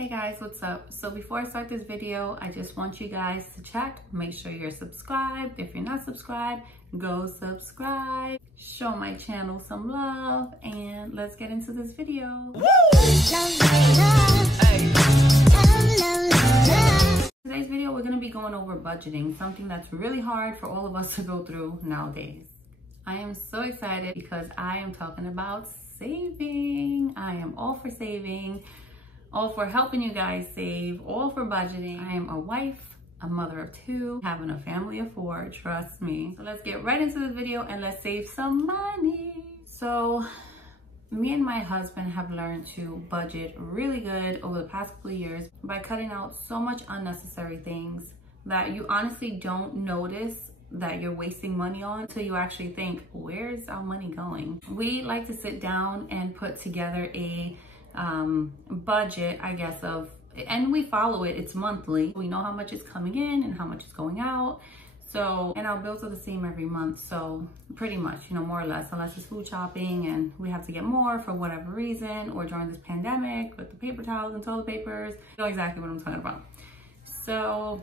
Hey guys, what's up? So before I start this video, I just want you guys to check, make sure you're subscribed. If you're not subscribed, go subscribe, show my channel some love, and let's get into this video. Today's video, we're going to be going over budgeting, something that's really hard for all of us to go through nowadays. I am so excited because I am talking about saving. I am all for saving, all for helping you guys save, all for budgeting. I am a wife, a mother of two, having a family of four, trust me. So let's get right into the video and let's save some money. So me and my husband have learned to budget really good over the past couple of years by cutting out so much unnecessary things that you honestly don't notice that you're wasting money on until you actually think, where's our money going? We like to sit down and put together a budget, I guess, and we follow it. It's monthly. We know how much is coming in and how much is going out. So, and our bills are the same every month. So pretty much, you know, more or less, unless it's food shopping and we have to get more for whatever reason, or during this pandemic with the paper towels and toilet papers, you know exactly what I'm talking about. So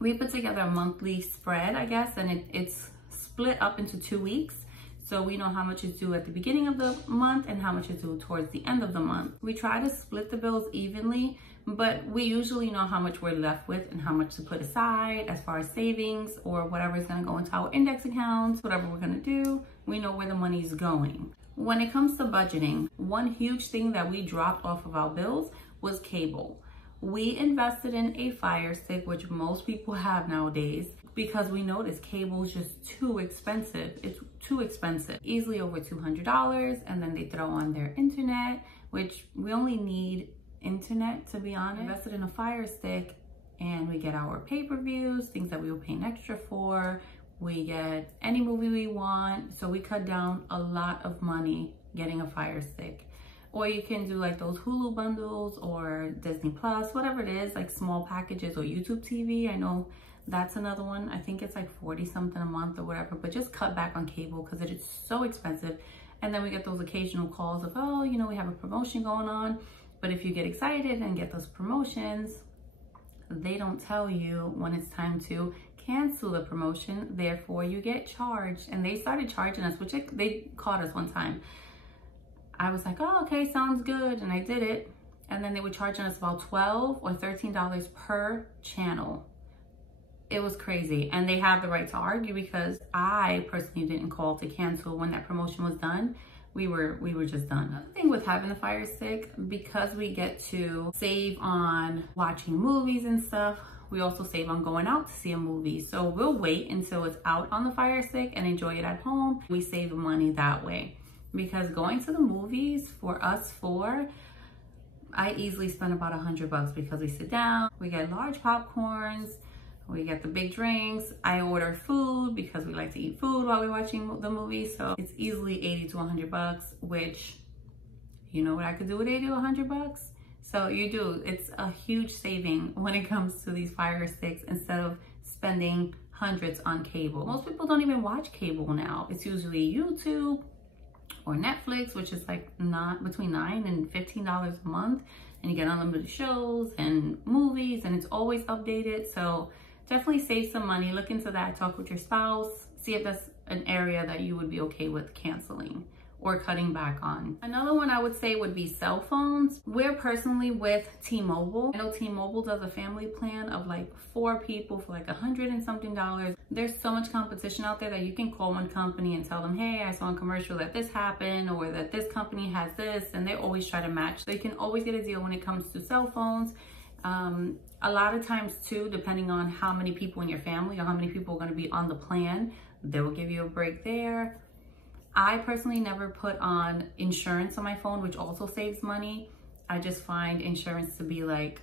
we put together a monthly spread, I guess, and it's split up into 2 weeks. So we know how much is due at the beginning of the month and how much is due towards the end of the month. We try to split the bills evenly, but we usually know how much we're left with and how much to put aside as far as savings or whatever is going to go into our index accounts, whatever we're going to do. We know where the money is going. When it comes to budgeting, one huge thing that we dropped off of our bills was cable. We invested in a Fire Stick, which most people have nowadays, because we noticed cable is just too expensive. It's too expensive, easily over $200. And then they throw on their internet, which we only need internet, to be honest. Invested in a Fire Stick and we get our pay-per-views, things that we were paying extra for. We get any movie we want. So we cut down a lot of money getting a Fire Stick. Or you can do like those Hulu bundles or Disney Plus, whatever it is, like small packages, or YouTube TV. I know that's another one. I think it's like 40 something a month or whatever, but just cut back on cable because it is so expensive. And then we get those occasional calls of, oh, you know, we have a promotion going on. But if you get excited and get those promotions, they don't tell you when it's time to cancel the promotion. Therefore, you get charged. And they started charging us, which they caught us one time. I was like, oh, okay, sounds good. And I did it. And then they were charging us about $12 or $13 per channel. It was crazy. And they have the right to argue because I personally didn't call to cancel when that promotion was done. We were just done. Another thing with having the Fire Stick, because we get to save on watching movies and stuff, we also save on going out to see a movie. So we'll wait until it's out on the Fire Stick and enjoy it at home. We save money that way. Because going to the movies for us four, I easily spend about $100 because we sit down, we get large popcorns, we get the big drinks. I order food because we like to eat food while we're watching the movie. So it's easily 80 to $100, which, you know what I could do with 80 to $100? So you do. It's a huge saving when it comes to these Fire Sticks instead of spending hundreds on cable. Most people don't even watch cable now. It's usually YouTube or Netflix, which is like not between $9 and $15 a month, and you get unlimited shows and movies, and it's always updated. So definitely save some money. Look into that. Talk with your spouse. See if that's an area that you would be okay with canceling or cutting back on. Another one I would say would be cell phones. We're personally with T-Mobile. I know T-Mobile does a family plan of like 4 people for like $100 and something. There's so much competition out there that you can call one company and tell them, hey, I saw a commercial that this happened, or that this company has this, and they always try to match. So you can always get a deal when it comes to cell phones. A lot of times too, depending on how many people in your family or how many people are going to be on the plan, they will give you a break there. I personally never put on insurance on my phone, which also saves money. I just find insurance to be like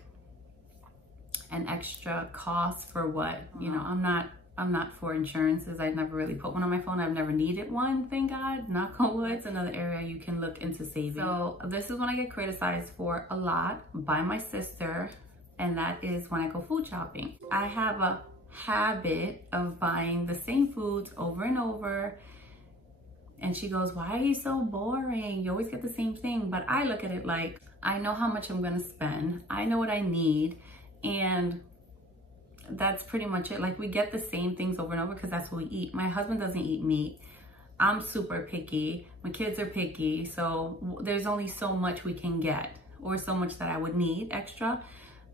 an extra cost for what, you know, I'm not for insurances. I've never really put one on my phone. I've never needed one, thank God, knock on wood. It's another area you can look into saving. So this is when I get criticized for a lot by my sister, and that is when I go food shopping. I have a habit of buying the same foods over and over. And she goes, why are you so boring? You always get the same thing. But I look at it like, I know how much I'm gonna spend. I know what I need, and that's pretty much it. Like, we get the same things over and over because that's what we eat. My husband doesn't eat meat. I'm super picky. My kids are picky. So there's only so much we can get, or so much that I would need extra.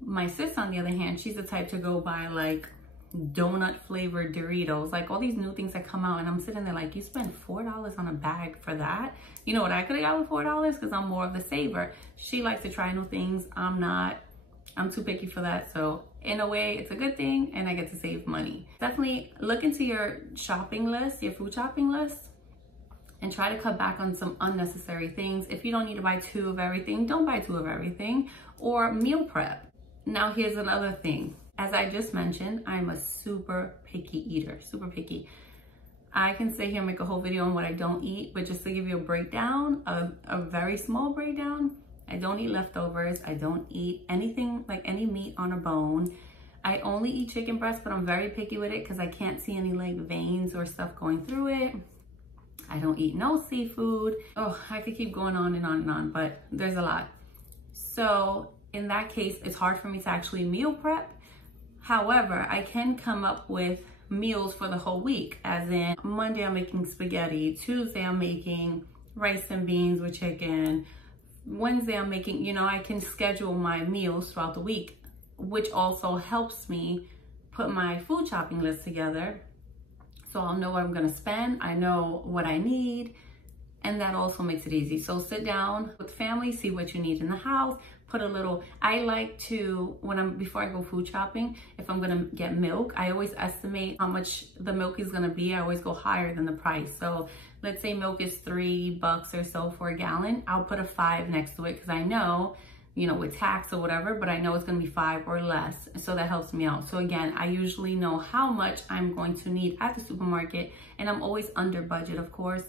My sis, on the other hand, she's the type to go buy like donut flavored Doritos, like all these new things that come out, and I'm sitting there like, you spend $4 on a bag for that? You know what I could have got with $4? Because I'm more of the saver. She likes to try new things. I'm not. I'm too picky for that. So in a way, it's a good thing, and I get to save money. Definitely look into your shopping list, your food shopping list, and try to cut back on some unnecessary things. If you don't need to buy 2 of everything, don't buy 2 of everything, or meal prep. Now, here's another thing. As I just mentioned, I'm a super picky eater, super picky. I can sit here and make a whole video on what I don't eat, but just to give you a breakdown, a very small breakdown, I don't eat leftovers. I don't eat anything, like any meat on a bone. I only eat chicken breast, but I'm very picky with it because I can't see any like veins or stuff going through it. I don't eat no seafood. Oh, I could keep going on and on and on, but there's a lot. So in that case, it's hard for me to actually meal prep. However, I can come up with meals for the whole week, as in Monday I'm making spaghetti, Tuesday I'm making rice and beans with chicken, Wednesday I'm making, you know, I can schedule my meals throughout the week, which also helps me put my food shopping list together. So I'll know what I'm gonna spend, I know what I need, and that also makes it easy. So sit down with family, see what you need in the house, put a little, I like to, before I go food shopping, if I'm gonna get milk, I always estimate how much the milk is gonna be. I always go higher than the price. So let's say milk is $3 or so for a gallon. I'll put a 5 next to it because I know, you know, with tax or whatever, but I know it's gonna be 5 or less. So that helps me out. So again, I usually know how much I'm going to need at the supermarket, and I'm always under budget, of course,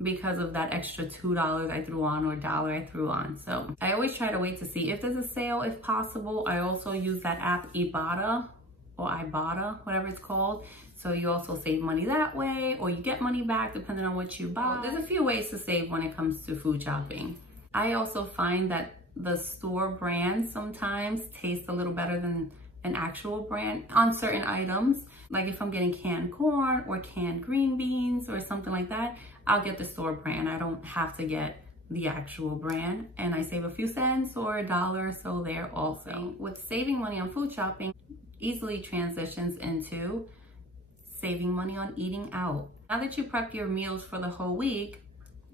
because of that extra $2 I threw on, or $1 I threw on. So I always try to wait to see if there's a sale, if possible. I also use that app Ibotta, or Ibotta, whatever it's called. So you also save money that way, or you get money back depending on what you buy. There's a few ways to save when it comes to food shopping. I also find that the store brands sometimes taste a little better than an actual brand on certain items. Like if I'm getting canned corn or canned green beans or something like that, I'll get the store brand. I don't have to get the actual brand, and I save a few cents or $1 or so there also. With saving money on food shopping, easily transitions into saving money on eating out. Now that you prep your meals for the whole week,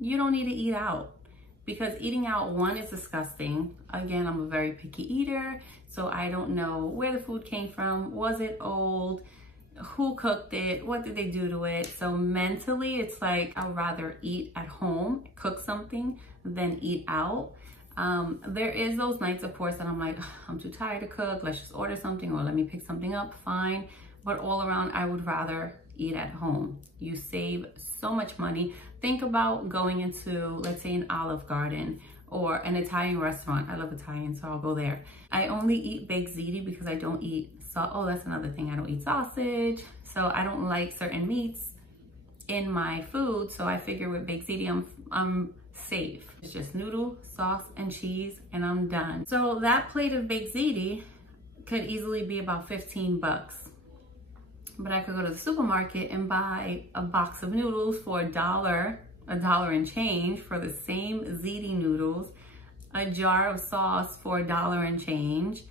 you don't need to eat out, because eating out, one, is disgusting. Again, I'm a very picky eater, so I don't know where the food came from. Was it old? Who cooked it? What did they do to it? So mentally, it's like I'd rather eat at home, cook something, than eat out. There is those nights, of course, that I'm like, I'm too tired to cook. Let's just order something, or let me pick something up, fine. But all around, I would rather eat at home. You save so much money. Think about going into, let's say, an Olive Garden or an Italian restaurant. I love Italian, so I'll go there. I only eat baked ziti because I don't eat oh, that's another thing. I don't eat sausage, so I don't like certain meats in my food. So I figure with baked ziti, I'm safe. It's just noodle, sauce, and cheese, and I'm done. So that plate of baked ziti could easily be about 15 bucks. But I could go to the supermarket and buy a box of noodles for $1 and change for the same ziti noodles, a jar of sauce for $1 and change,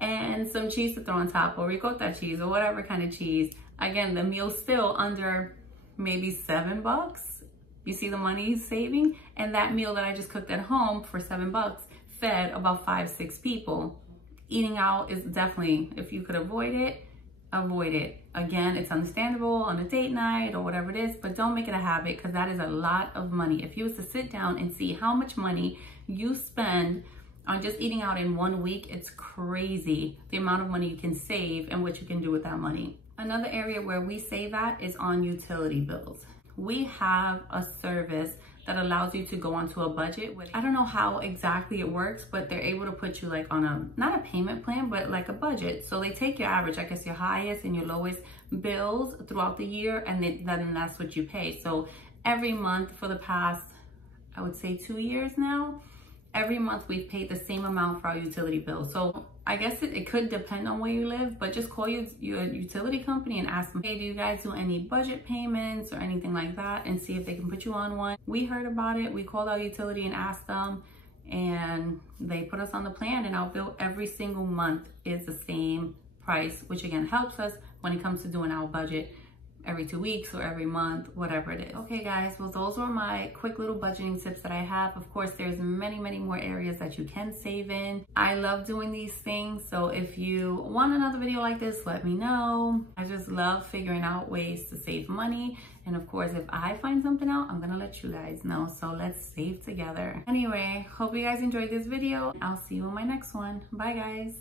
and some cheese to throw on top, or ricotta cheese, or whatever kind of cheese. Again, the meal's still under maybe $7. You see the money saving? And that meal that I just cooked at home for $7 fed about 5-6 people. Eating out is definitely, if you could avoid it, avoid it. Again, it's understandable on a date night or whatever it is, but don't make it a habit, because that is a lot of money. If you was to sit down and see how much money you spend on just eating out in 1 week, it's crazy the amount of money you can save and what you can do with that money. Another area where we save at is on utility bills. We have a service that allows you to go onto a budget. I don't know how exactly it works, but they're able to put you like on a, not a payment plan, but like a budget. So they take your average, I guess your highest and your lowest bills throughout the year, and then that's what you pay. So every month for the past, I would say 2 years now, every month we've paid the same amount for our utility bill. So I guess it could depend on where you live, but just call your utility company and ask them, hey, do you guys do any budget payments or anything like that, and see if they can put you on one. We heard about it. We called our utility and asked them, and they put us on the plan, and our bill every single month is the same price, which again helps us when it comes to doing our budget every 2 weeks or every month, whatever it is. Okay guys, well those were my quick little budgeting tips that I have. Of course, there's many more areas that you can save in. I love doing these things, so if you want another video like this, let me know. I just love figuring out ways to save money, and of course if I find something out, I'm gonna let you guys know. So let's save together. Anyway, hope you guys enjoyed this video. I'll see you in my next one. Bye guys.